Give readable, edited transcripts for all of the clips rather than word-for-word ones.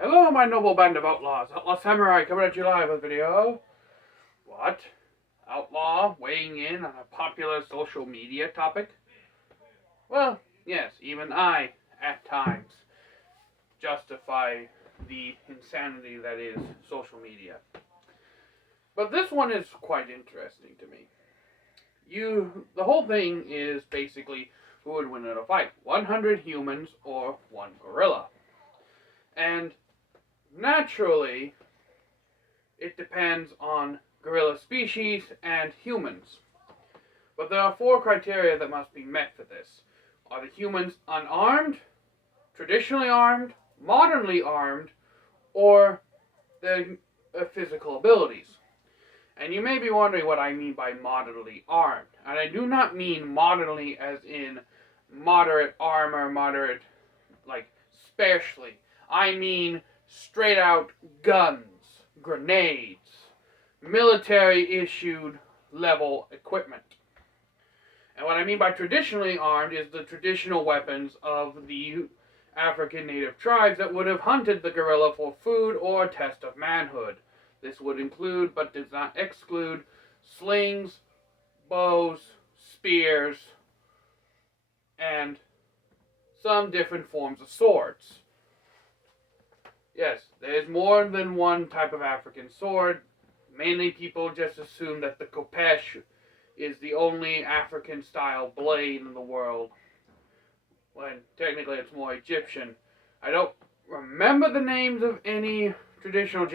Hello, my noble band of outlaws. Outlaw Samurai coming at you live with a video. What? Outlaw weighing in on a popular social media topic? Well, yes, even I, at times, justify the insanity that is social media. But this one is quite interesting to me. The whole thing is basically who would win in a fight, 100 humans or one gorilla. And naturally, it depends on gorilla species and humans. But there are four criteria that must be met for this. Are the humans unarmed, traditionally armed, modernly armed, or their physical abilities? And you may be wondering what I mean by moderately armed. And I do not mean moderately as in moderate armor, moderate, like, sparsely. I mean straight out guns, grenades, military issued level equipment. And what I mean by traditionally armed is the traditional weapons of the African native tribes that would have hunted the gorilla for food or a test of manhood. This would include, but does not exclude, slings, bows, spears, and some different forms of swords. Yes, there is more than one type of African sword. Mainly people just assume that the khopesh is the only African-style blade in the world, when technically it's more Egyptian. I don't remember the names of any traditional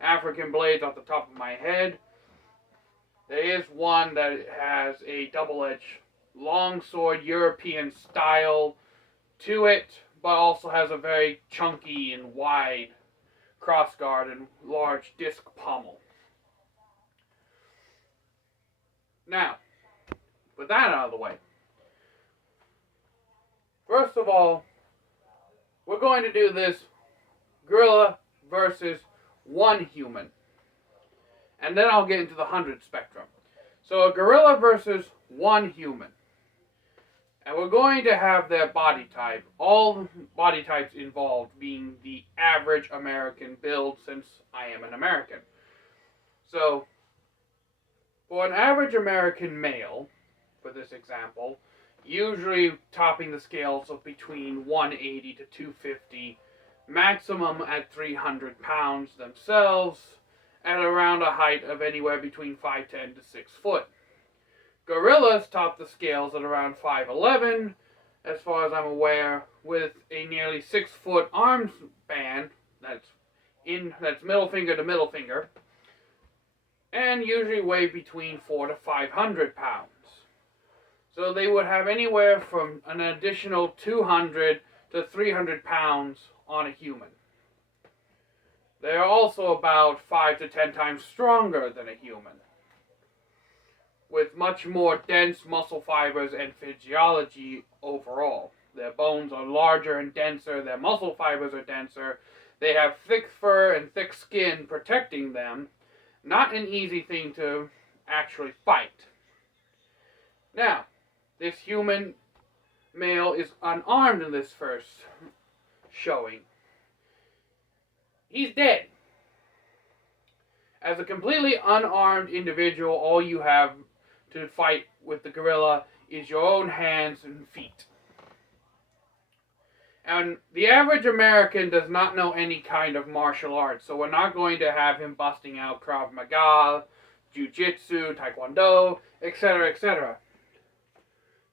African blades off the top of my head. There is one that has a double-edged longsword European style to it, but also has a very chunky and wide crossguard and large disc pommel. Now, with that out of the way, first of all, we're going to do this gorilla versus one human. And then I'll get into the 100 spectrum. So a gorilla versus one human. And we're going to have their body type, all body types involved being the average American build, since I am an American. So, for an average American male, for this example, usually topping the scales of between 180 to 250, maximum at 300 pounds themselves, at around a height of anywhere between 5'10 to 6 foot. Gorillas top the scales at around 5'11", as far as I'm aware, with a nearly 6 foot arm span, that's middle finger to middle finger, and usually weigh between 400 to 500 pounds. So they would have anywhere from an additional 200 to 300 pounds on a human. They are also about 5 to 10 times stronger than a human, with much more dense muscle fibers and physiology overall. Their bones are larger and denser, their muscle fibers are denser, they have thick fur and thick skin protecting them. Not an easy thing to actually fight. Now, this human male is unarmed in this first showing. He's dead. As a completely unarmed individual, all you have to fight with the gorilla is your own hands and feet. And the average American does not know any kind of martial arts, so we're not going to have him busting out Krav Maga, Jiu-Jitsu, Taekwondo, etc., etc.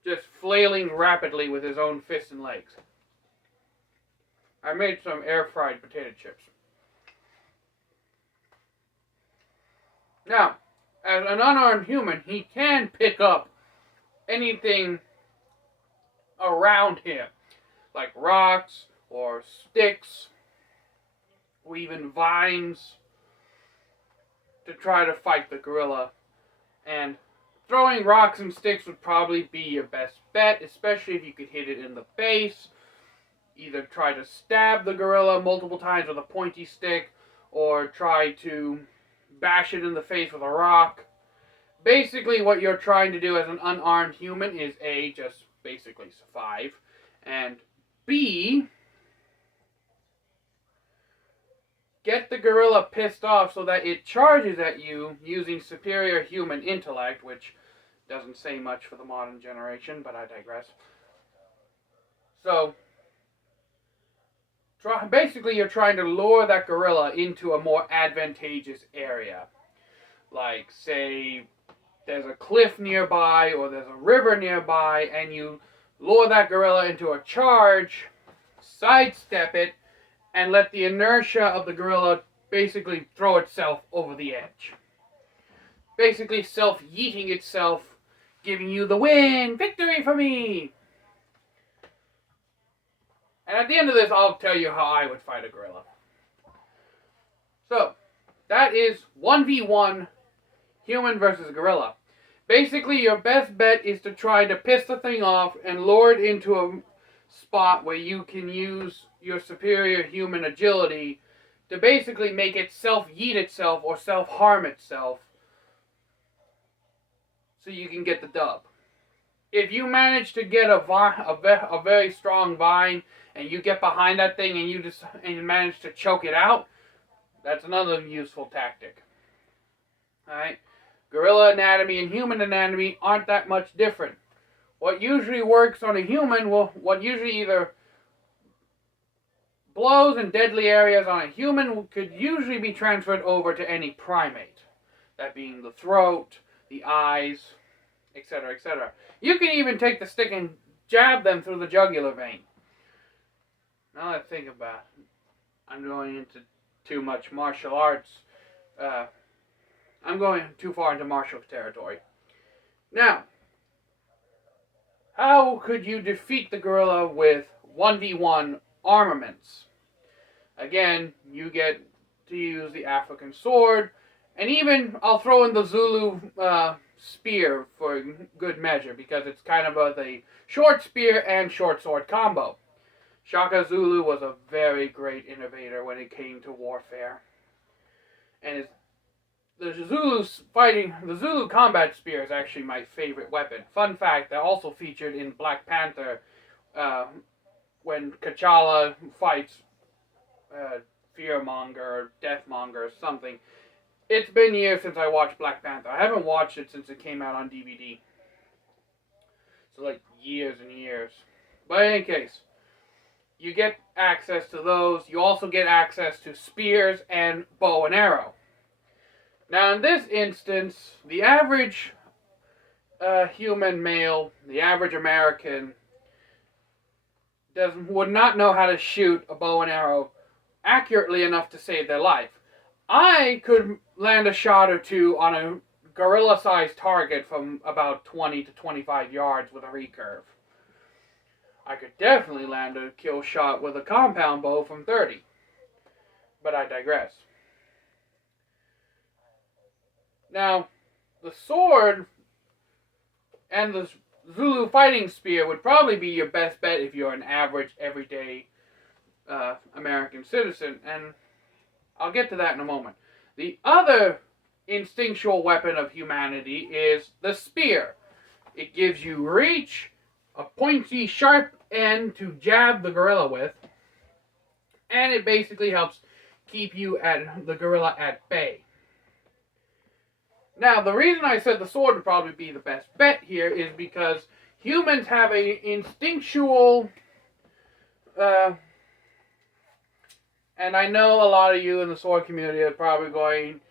Just flailing rapidly with his own fists and legs. I made some air-fried potato chips. Now, as an unarmed human, he can pick up anything around him, like rocks or sticks or even vines, to try to fight the gorilla. And throwing rocks and sticks would probably be your best bet, especially if you could hit it in the face. Either try to stab the gorilla multiple times with a pointy stick, or try to bash it in the face with a rock. Basically, what you're trying to do as an unarmed human is, A, just basically survive, and B, gorilla pissed off so that it charges at you using superior human intellect, which doesn't say much for the modern generation, but I digress. So, basically you're trying to lure that gorilla into a more advantageous area. Like, say, there's a cliff nearby or there's a river nearby, and you lure that gorilla into a charge, sidestep it, and let the inertia of the gorilla basically throw itself over the edge. Basically self-yeeting itself, giving you the win! Victory for me! And at the end of this, I'll tell you how I would fight a gorilla. So, that is 1v1 human versus gorilla. Basically, your best bet is to try to piss the thing off and lure it into a spot where you can use your superior human agility to basically make it self-yeet itself or self-harm itself so you can get the dub. If you manage to get a very strong vine and you get behind that thing and you manage to choke it out, that's another useful tactic. Alright? Gorilla anatomy and human anatomy aren't that much different. What usually works on a human, what usually either blows in deadly areas on a human could usually be transferred over to any primate. That being the throat, the eyes, etc., etc. You can even take the stick and jab them through the jugular vein. Now that I think about it, I'm going into too much martial arts. I'm going too far into martial territory. Now, how could you defeat the gorilla with 1v1 armaments? Again, you get to use the African sword, and even I'll throw in the Zulu spear for good measure, because it's kind of a short spear and short sword combo. Shaka Zulu was a very great innovator when it came to warfare. And the Zulu combat spear is actually my favorite weapon. Fun fact, that also featured in Black Panther when T'Challa fights Fearmonger or Deathmonger or something. It's been years since I watched Black Panther. I haven't watched it since it came out on DVD. So like years and years. But in any case, you get access to those. You also get access to spears and bow and arrow. Now in this instance, the average human male, the average American, would not know how to shoot a bow and arrow accurately enough to save their life. I could land a shot or two on a gorilla-sized target from about 20 to 25 yards with a recurve. I could definitely land a kill shot with a compound bow from 30. But I digress. Now, the sword and the Zulu fighting spear would probably be your best bet if you're an average, everyday American citizen, and I'll get to that in a moment. The other instinctual weapon of humanity is the spear. It gives you reach, a pointy, sharp end to jab the gorilla with, and it basically helps keep the gorilla at bay. Now, the reason I said the sword would probably be the best bet here is because humans have an instinctual, and I know a lot of you in the sword community are probably going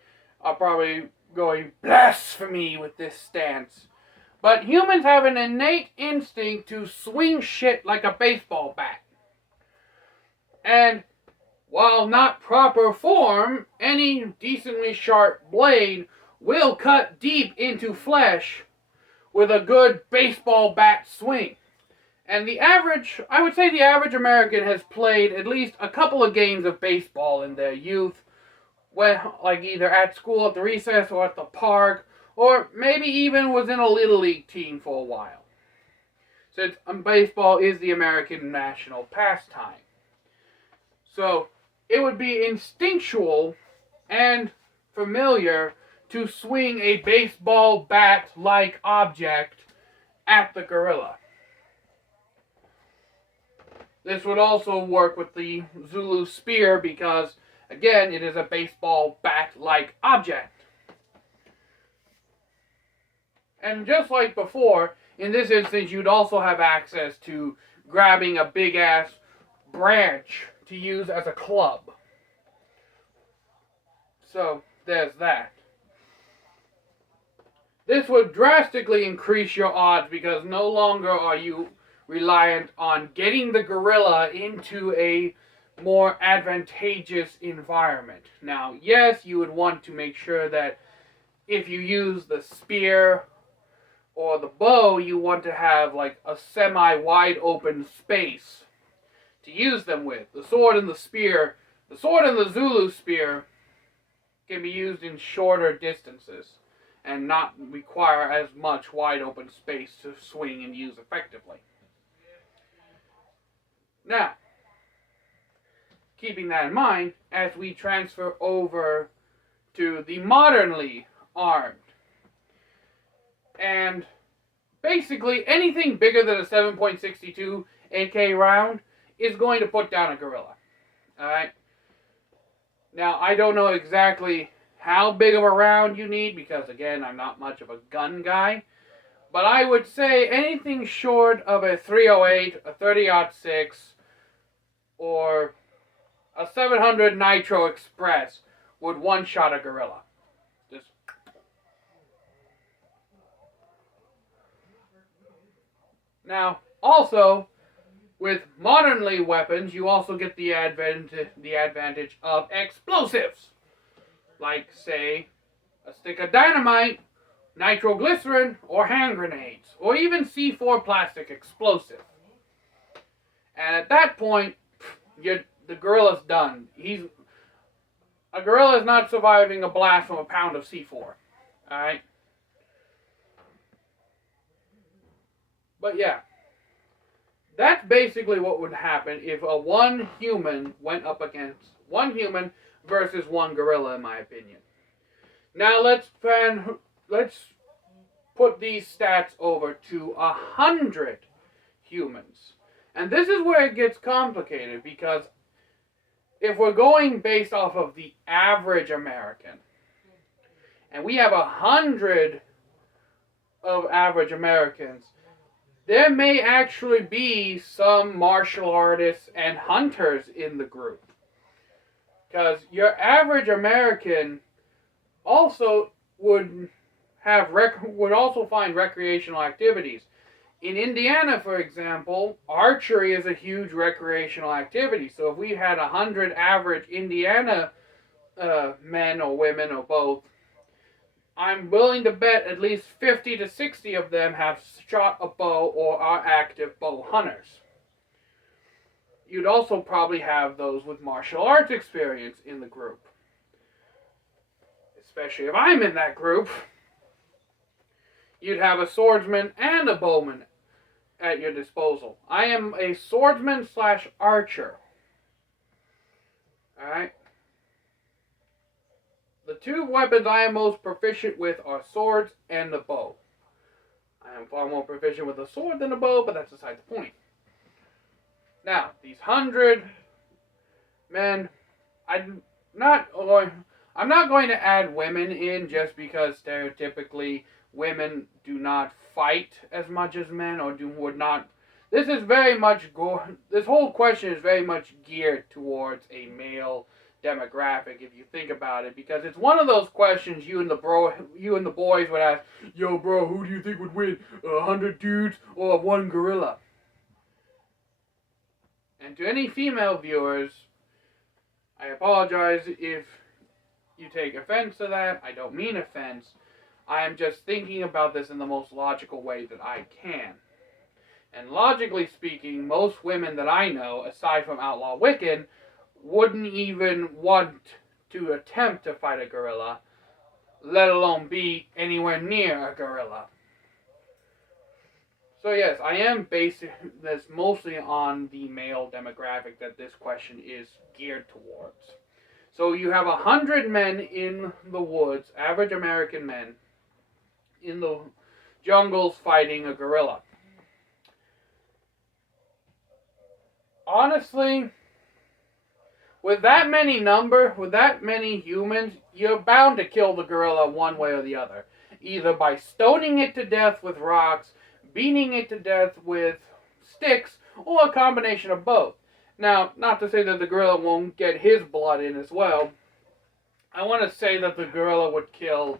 blasphemy with this stance. But humans have an innate instinct to swing shit like a baseball bat. And while not proper form, any decently sharp blade will cut deep into flesh with a good baseball bat swing. And I would say the average American has played at least a couple of games of baseball in their youth, like either at school at the recess or at the park, or maybe even was in a Little League team for a while, since baseball is the American national pastime. So it would be instinctual and familiar to swing a baseball bat-like object at the gorilla. This would also work with the Zulu spear because, Again, it is a baseball bat-like object. And just like before, in this instance, you'd also have access to grabbing a big-ass branch to use as a club. So, there's that. This would drastically increase your odds because no longer are you reliant on getting the gorilla into a more advantageous environment. Now, yes, you would want to make sure that if you use the spear or the bow, you want to have like a semi-wide open space to use them with. The sword and the Zulu spear can be used in shorter distances and not require as much wide open space to swing and use effectively. Now, keeping that in mind, as we transfer over to the modernly armed, and basically anything bigger than a 7.62 AK round is going to put down a gorilla. Alright? Now, I don't know exactly how big of a round you need because, again, I'm not much of a gun guy. But I would say anything short of a 308, a 30-06, or a 700 Nitro Express would one-shot a gorilla. Just now, also, with modernly weapons, you also get the advantage of explosives. Like, say, a stick of dynamite, nitroglycerin, or hand grenades, or even C4 plastic explosive. And at that point, the gorilla's done. A gorilla is not surviving a blast from a pound of C4. Alright? But yeah. That's basically what would happen if a one human went up against one human versus one gorilla, in my opinion. Now let's put these stats over to 100 humans. And this is where it gets complicated because if we're going based off of the average American, and we have 100 of average Americans, there may actually be some martial artists and hunters in the group. Because your average American also would also find recreational activities. In Indiana, for example, archery is a huge recreational activity. So if we had 100 average Indiana men or women or both, I'm willing to bet at least 50 to 60 of them have shot a bow or are active bow hunters. You'd also probably have those with martial arts experience in the group. Especially if I'm in that group. You'd have a swordsman and a bowman at your disposal. I am a swordsman / archer. Alright? The two weapons I am most proficient with are swords and the bow. I am far more proficient with a sword than a bow, but that's beside the point. Now, these 100 men, I'm not going to add women in just because stereotypically women do not fight as much as men or would not. This whole question is very much geared towards a male demographic, if you think about it, because it's one of those questions you and the boys would ask, yo bro, who do you think would win, 100 dudes or one gorilla? And to any female viewers, I apologize if you take offense to that. I don't mean offense. I am just thinking about this in the most logical way that I can. And logically speaking, most women that I know, aside from Outlaw Wiccan, wouldn't even want to attempt to fight a gorilla, let alone be anywhere near a gorilla. So yes, I am basing this mostly on the male demographic that this question is geared towards. So you have 100 men in the woods, average American men, in the jungles fighting a gorilla. Honestly, with that many humans, you're bound to kill the gorilla one way or the other. Either by stoning it to death with rocks, beating it to death with sticks, or a combination of both. Now, not to say that the gorilla won't get his blood in as well. I want to say that the gorilla would kill,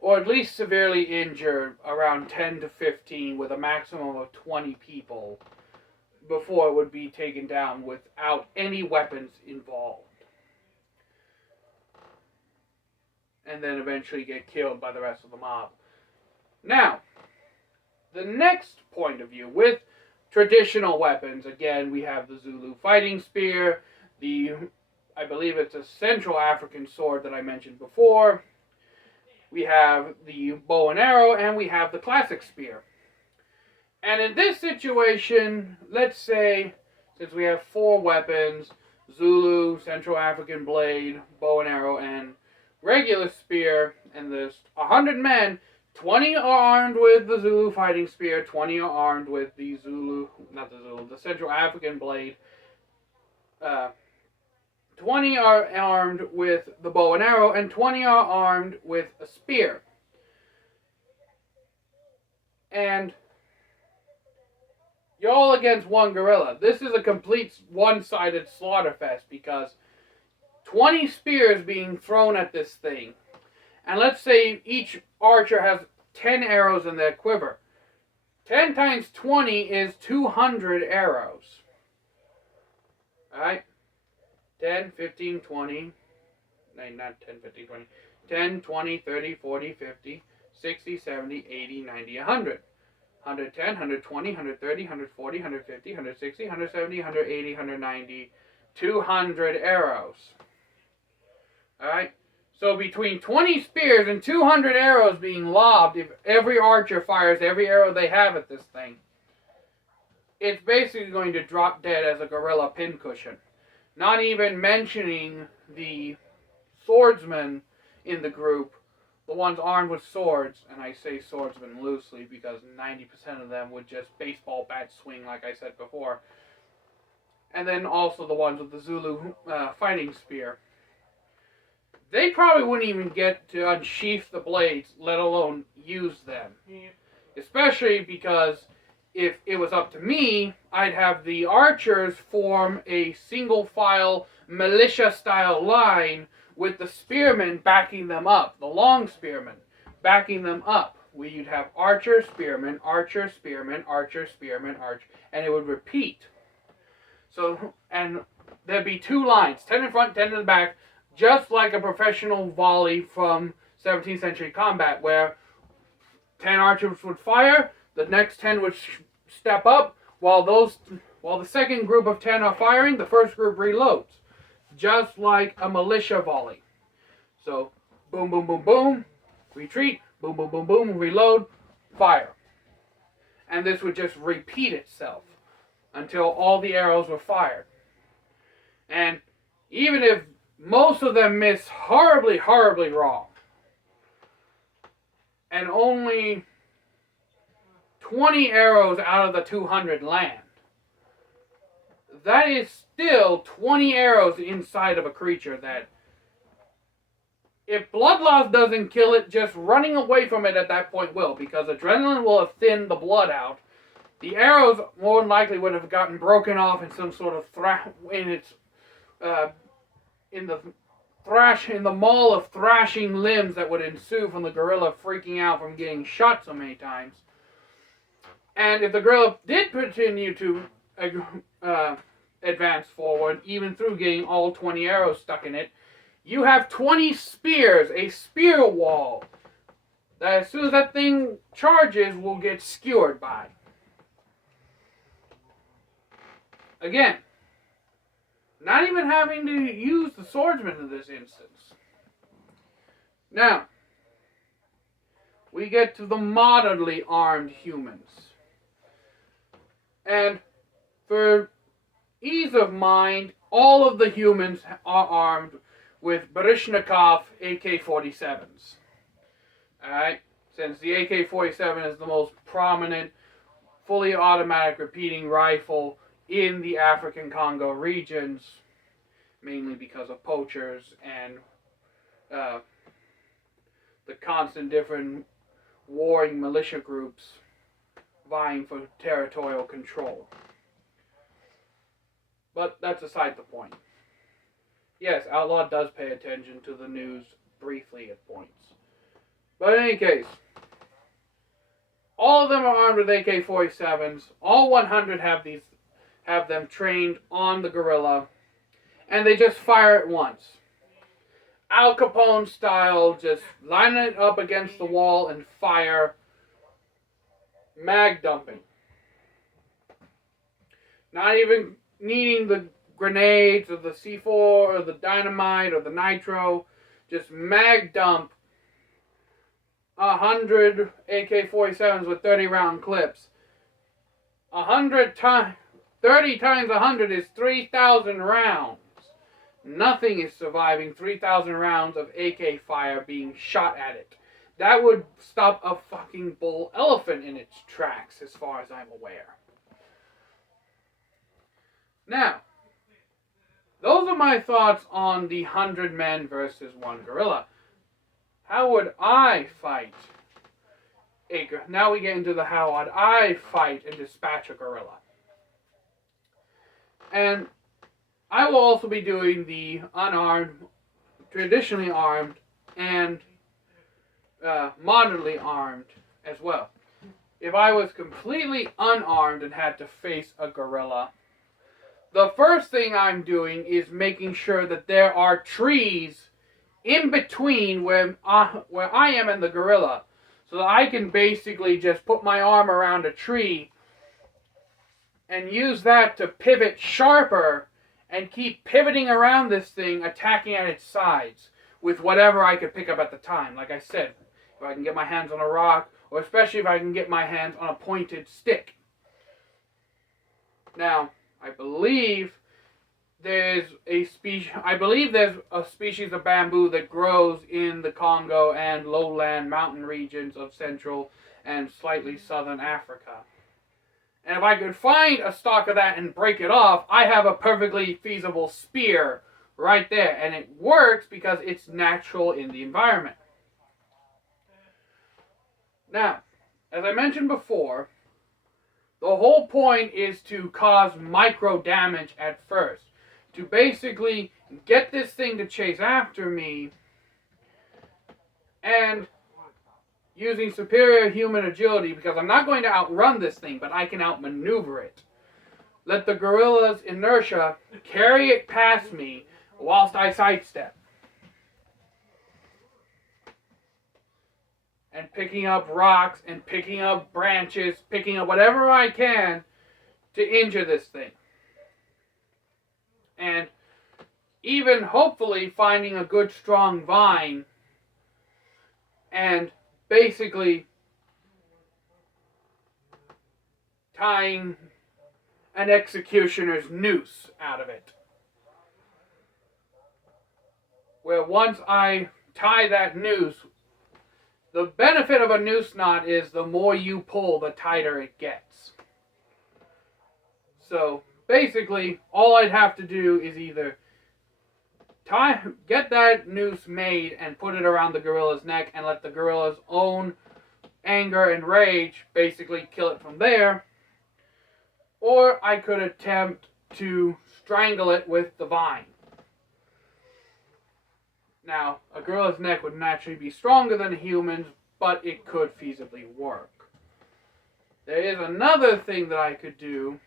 or at least severely injure, around 10 to 15 with a maximum of 20 people before it would be taken down without any weapons involved. And then eventually get killed by the rest of the mob. Now, the next point of view with traditional weapons, again, we have the Zulu fighting spear, I believe it's a Central African sword that I mentioned before. We have the bow and arrow, and we have the classic spear. And in this situation, let's say, since we have 4 weapons, Zulu, Central African blade, bow and arrow, and regular spear, and there's 100 men, 20 are armed with the Zulu fighting spear, 20 are armed with the the Central African blade, 20 are armed with the bow and arrow, and 20 are armed with a spear. And you're all against one gorilla. This is a complete one-sided slaughterfest because 20 spears being thrown at this thing. And let's say each archer has 10 arrows in their quiver. 10 times 20 is 200 arrows. Alright? 10, 15, 20. No, not 10, 15, 20. 10, 20, 30, 40, 50, 60, 70, 80, 90, 100. 110, 120, 130, 140, 150, 160, 170, 180, 190, 200 arrows. Alright? So between 20 spears and 200 arrows being lobbed, if every archer fires every arrow they have at this thing, it's basically going to drop dead as a gorilla pincushion. Not even mentioning the swordsmen in the group, the ones armed with swords, and I say swordsmen loosely because 90% of them would just baseball bat swing like I said before. And then also the ones with the Zulu fighting spear. They probably wouldn't even get to unsheath the blades, let alone use them. Yeah. Especially because if it was up to me, I'd have the archers form a single file militia-style line with the spearmen backing them up, the long spearmen backing them up. You'd have archer, spearmen, archer, spearmen, archer, spearmen, archer, and it would repeat. So, and there'd be 2 lines, 10 in front, 10 in the back, just like a professional volley from 17th century combat, where 10 archers would fire, the next 10 would step up, while the second group of 10 are firing, the first group reloads. Just like a militia volley. So, boom, boom, boom, boom, retreat, boom, boom, boom, boom, reload, fire. And this would just repeat itself until all the arrows were fired. And even if most of them miss horribly, horribly wrong, and only 20 arrows out of the 200 land, that is still 20 arrows inside of a creature that, if blood loss doesn't kill it, just running away from it at that point will, because adrenaline will have thinned the blood out. The arrows more than likely would have gotten broken off in some sort of in the maul of thrashing limbs that would ensue from the gorilla freaking out from getting shot so many times. And if the gorilla did continue to advance forward, even through getting all 20 arrows stuck in it, you have 20 spears, a spear wall, that as soon as that thing charges will get skewered by. Again, not even having to use the swordsman in this instance. Now, we get to the modernly armed humans. And for ease of mind, all of the humans are armed with Baryshnikov AK-47s. Alright? Since the AK-47 is the most prominent, fully automatic repeating rifle in the African Congo regions, mainly because of poachers and the constant different warring militia groups vying for territorial control. But that's aside the point. Yes, Outlaw does pay attention to the news briefly at points. But in any case, all of them are armed with AK-47s. All 100 have them trained on the gorilla, and they just fire at once. Al Capone style, just line it up against the wall and fire. Mag dumping. Not even needing the grenades or the C4 or the dynamite or the nitro. Just mag dump 100 AK-47s with 30 round clips. 30 times 100 is 3,000 rounds. Nothing is surviving 3,000 rounds of AK fire being shot at it. That would stop a fucking bull elephant in its tracks, as far as I'm aware. Now, those are my thoughts on the 100 men versus one gorilla. How would I fight a gorilla? Now we get into the how would I fight and dispatch a gorilla. And I will also be doing the unarmed, traditionally armed, and moderately armed as well. If I was completely unarmed and had to face a gorilla, the first thing I'm doing is making sure that there are trees in between where I am and the gorilla, so that I can basically just put my arm around a tree and use that to pivot sharper and keep pivoting around this thing, attacking at its sides with whatever I could pick up at the time. Like I said, if I can get my hands on a rock, or especially if I can get my hands on a pointed stick. Now, I believe there's a species of bamboo that grows in the Congo and lowland mountain regions of Central and slightly Southern Africa. And if I could find a stalk of that and break it off, I have a perfectly feasible spear right there. And it works because it's natural in the environment. Now, as I mentioned before, the whole point is to cause micro damage at first. To basically get this thing to chase after me, and using superior human agility, because I'm not going to outrun this thing, but I can outmaneuver it. Let the gorilla's inertia carry it past me whilst I sidestep. And picking up rocks and picking up branches, picking up whatever I can to injure this thing. And even hopefully finding a good strong vine and basically tying an executioner's noose out of it. Where once I tie that noose, the benefit of a noose knot is the more you pull, the tighter it gets. So basically, all I'd have to do is either get that noose made and put it around the gorilla's neck and let the gorilla's own anger and rage basically kill it from there. Or I could attempt to strangle it with the vine. Now, a gorilla's neck would naturally be stronger than a human's, but it could feasibly work. There is another thing that I could do,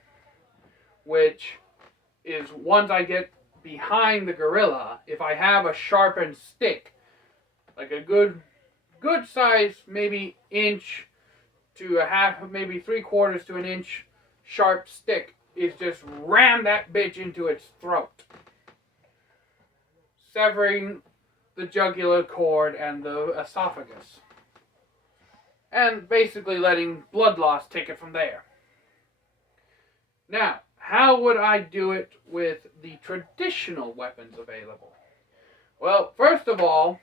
which is once I get behind the gorilla, if I have a sharpened stick, like a good size, maybe inch to a half, maybe 3/4 to an inch sharp stick, is just ram that bitch into its throat, severing the jugular cord and the esophagus, and basically letting blood loss take it from there. Now, how would I do it with the traditional weapons available? Well, first of all,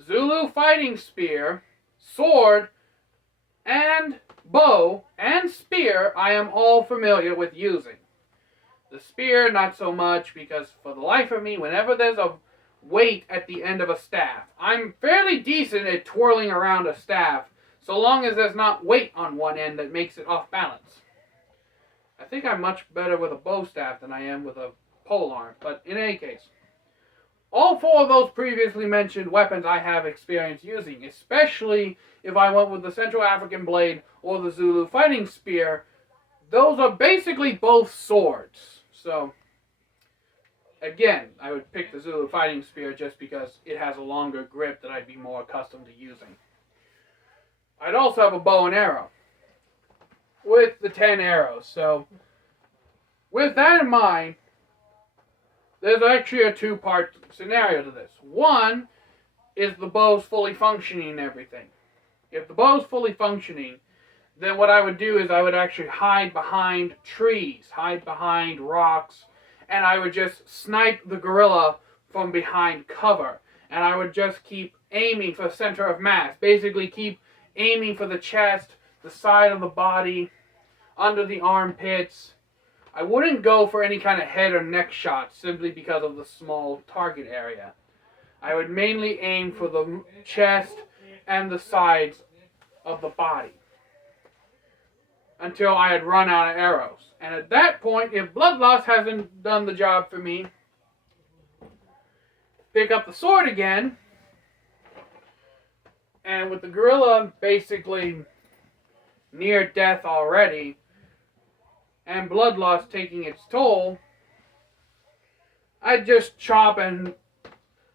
Zulu fighting spear, sword, and bow, and spear I am all familiar with using. The spear, not so much, because for the life of me, whenever there's a weight at the end of a staff, I'm fairly decent at twirling around a staff, so long as there's not weight on one end that makes it off balance. I think I'm much better with a bow staff than I am with a polearm, but in any case, all four of those previously mentioned weapons I have experience using, especially if I went with the Central African blade or the Zulu fighting spear. Those are basically both swords. So, again, I would pick the Zulu fighting spear just because it has a longer grip that I'd be more accustomed to using. I'd also have a bow and arrow with the 10 arrows. So, with that in mind, there's actually a two-part scenario to this. One is the bow's fully functioning and everything. If the bow's fully functioning, then what I would do is I would actually hide behind trees, hide behind rocks, and I would just snipe the gorilla from behind cover. And I would just keep aiming for the center of mass. Basically keep aiming for the chest, the side of the body, under the armpits. I wouldn't go for any kind of head or neck shots simply because of the small target area. I would mainly aim for the chest and the sides of the body until I had run out of arrows. And at that point, if blood loss hasn't done the job for me, pick up the sword again, and with the gorilla basically near death already, and blood loss taking its toll, I'd just chop, and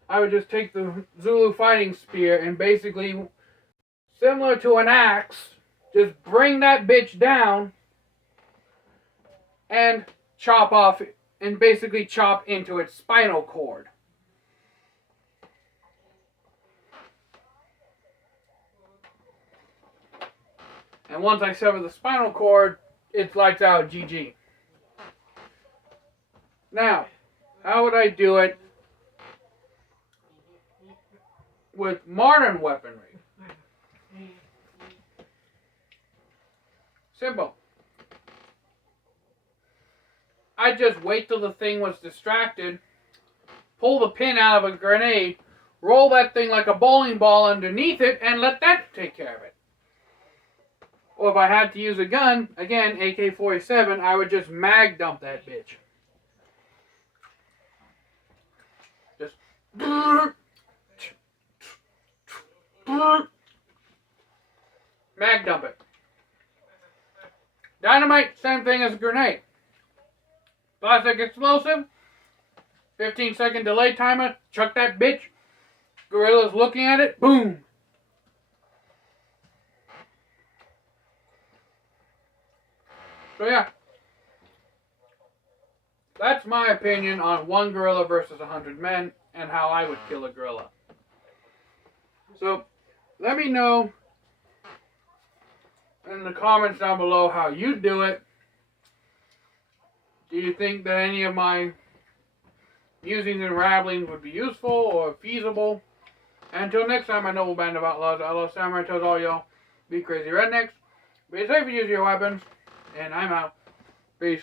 I would just take the Zulu fighting spear and basically, similar to an axe, just bring that bitch down and chop off, and basically chop into its spinal cord. And once I sever the spinal cord, it's lights out, GG. Now, how would I do it with modern weaponry? Simple. I just wait till the thing was distracted, pull the pin out of a grenade, roll that thing like a bowling ball underneath it, and let that take care of it. Or if I had to use a gun, again, AK-47, I would just mag dump that bitch. Just mag dump it. Dynamite, same thing as a grenade. Plastic explosive, 15-second delay timer, chuck that bitch. Gorilla's looking at it, boom. So yeah, that's my opinion on one gorilla versus 100 men and how I would kill a gorilla. So let me know in the comments down below how you do it. Do you think that any of my musings and ramblings would be useful or feasible? And until next time, my noble band of outlaws, Outlaw Samurai tells all y'all, be crazy rednecks, be safe and use your weapons, and I'm out. Peace.